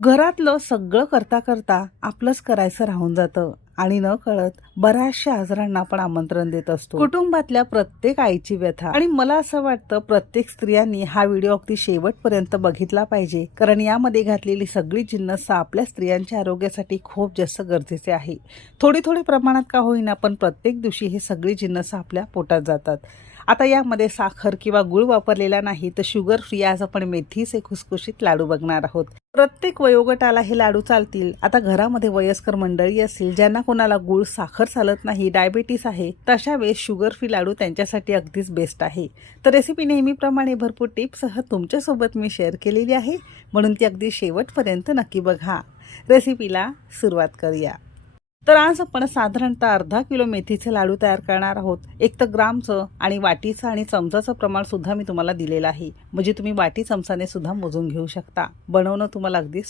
घरातलं सगळं करता करता आपलंच करायचं राहून जातं आणि न कळत बऱ्याचशा आजारांना आपण आमंत्रण देत असतो। कुटुंबातल्या प्रत्येक आईची व्यथा आणि मला असं वाटतं प्रत्येक स्त्रियांनी हा व्हिडिओ अगदी शेवटपर्यंत बघितला पाहिजे, कारण यामध्ये घातलेली सगळी जिन्नस आपल्या स्त्रियांच्या आरोग्यासाठी खूप जास्त गरजेचे आहे। थोडी थोडी प्रमाणात का होईना पण प्रत्येक दिवशी हे सगळी जिन्नस आपल्या पोटात जातात। आता यामध्ये साखर किंवा गुळ वापरलेला नाही तर शुगर फ्री आज आपण मेथीचे खुसखुशीत लाडू बघणार आहोत। प्रत्येक वयोगटाला हे लाडू चालतील। आता घरामध्ये वयस्कर मंडळी असतील ज्यांना कोणाला गुळ साखर चालत नाही, डायबिटीस आहे, तशा वेळेस शुगर फ्री लाडू त्यांच्यासाठी अगदीच बेस्ट आहे। तर रेसिपी नेहमीप्रमाणे भरपूर टिप्ससह तुमच्यासोबत मी शेअर केलेली आहे, म्हणून ती अगदी शेवटपर्यंत नक्की बघा। रेसिपीला सुरुवात करूया। तर आज आपण साधारणतः अर्धा किलो मेथीचे लाडू तयार करणार आहोत। एक तर ग्रामचं आणि वाटीचं आणि चमचाचं प्रमाण सुद्धा मी तुम्हाला दिलेलं आहे, म्हणजे तुम्ही वाटी चमचाने सुद्धा मोजून घेऊ शकता। बनवणं तुम्हाला अगदी